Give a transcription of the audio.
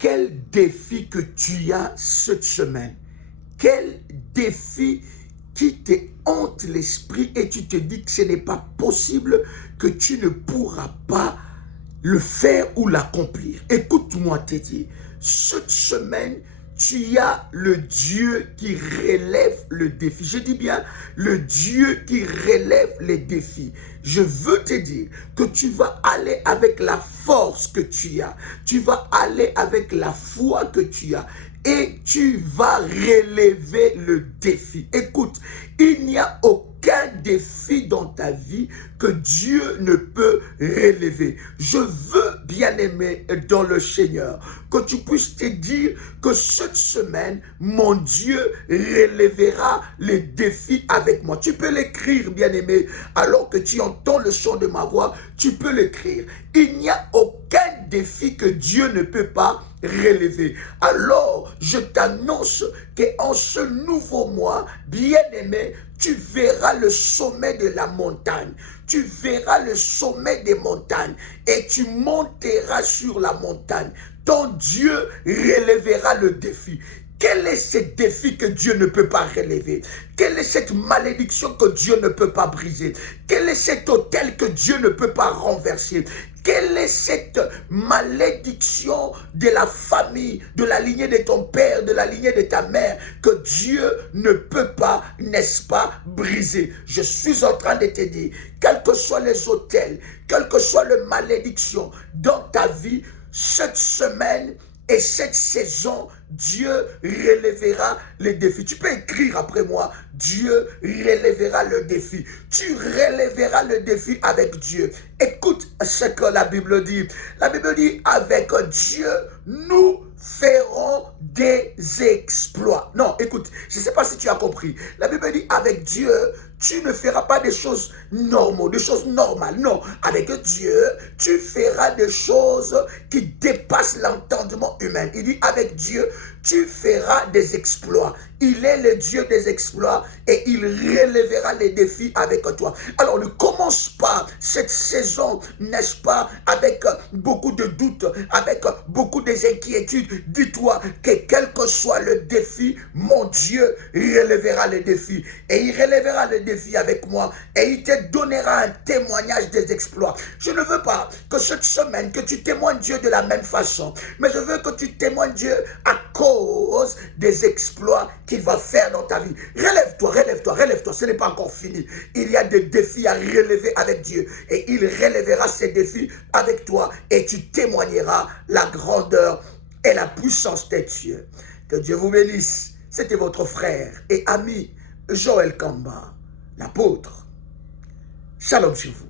quel défi que tu as cette semaine? Quel défi qui te hante l'esprit et tu te dis que ce n'est pas possible, que tu ne pourras pas le faire ou l'accomplir? Écoute-moi te dire, cette semaine, tu as le Dieu qui relève le défi. Je dis bien, le Dieu qui relève les défis. Je veux te dire que tu vas aller avec la force que tu as. Tu vas aller avec la foi que tu as. Et tu vas relever le défi. Écoute, il n'y a aucun défi dans ta vie que Dieu ne peut relever. Je veux, bien-aimé dans le Seigneur, que tu puisses te dire que cette semaine, mon Dieu relèvera les défis avec moi. Tu peux l'écrire, bien-aimé, alors que tu entends le son de ma voix, tu peux l'écrire. Il n'y a aucun défi que Dieu ne peut pas relever. Alors, je t'annonce qu'en ce nouveau mois, bien-aimé, tu verras le sommet de la montagne. Tu verras le sommet des montagnes et tu monteras sur la montagne. Ton Dieu relèvera le défi. Quel est ce défi que Dieu ne peut pas relever? Quelle est cette malédiction que Dieu ne peut pas briser? Quel est cet autel que Dieu ne peut pas renverser? Quelle est cette malédiction de la famille, de la lignée de ton père, de la lignée de ta mère, que Dieu ne peut pas, n'est-ce pas, briser? Je suis en train de te dire, quels que soient les autels, quelle que soit la malédiction dans ta vie, cette semaine et cette saison, Dieu relèvera les défis. Tu peux écrire après moi, Dieu relèvera le défi. Tu relèveras le défi avec Dieu. Écoute ce que la Bible dit. La Bible dit, avec Dieu, nous ferons des exploits. Non, écoute, je ne sais pas si tu as compris. La Bible dit, avec Dieu, tu ne feras pas des choses normales, des choses normales. Non, avec Dieu, tu feras des choses qui dépassent l'entendement humain. Il dit, avec Dieu, tu feras des exploits. Il est le Dieu des exploits et il relèvera les défis avec toi. Alors ne commence pas cette saison, n'est-ce pas, avec beaucoup de doutes, avec beaucoup d'inquiétudes. Dis-toi que quel que soit le défi, mon Dieu relèvera les défis. Et il relèvera les défis avec moi et il te donnera un témoignage des exploits. Je ne veux pas que cette semaine, que tu témoignes Dieu de la même façon, mais je veux que tu témoignes Dieu à cause des exploits qu'il va faire dans ta vie. Relève-toi, relève-toi, relève-toi. Ce n'est pas encore fini. Il y a des défis à relever avec Dieu. Et il relèvera ces défis avec toi. Et tu témoigneras la grandeur et la puissance de Dieu. Que Dieu vous bénisse. C'était votre frère et ami Joël Kamba, l'apôtre. Shalom chez vous.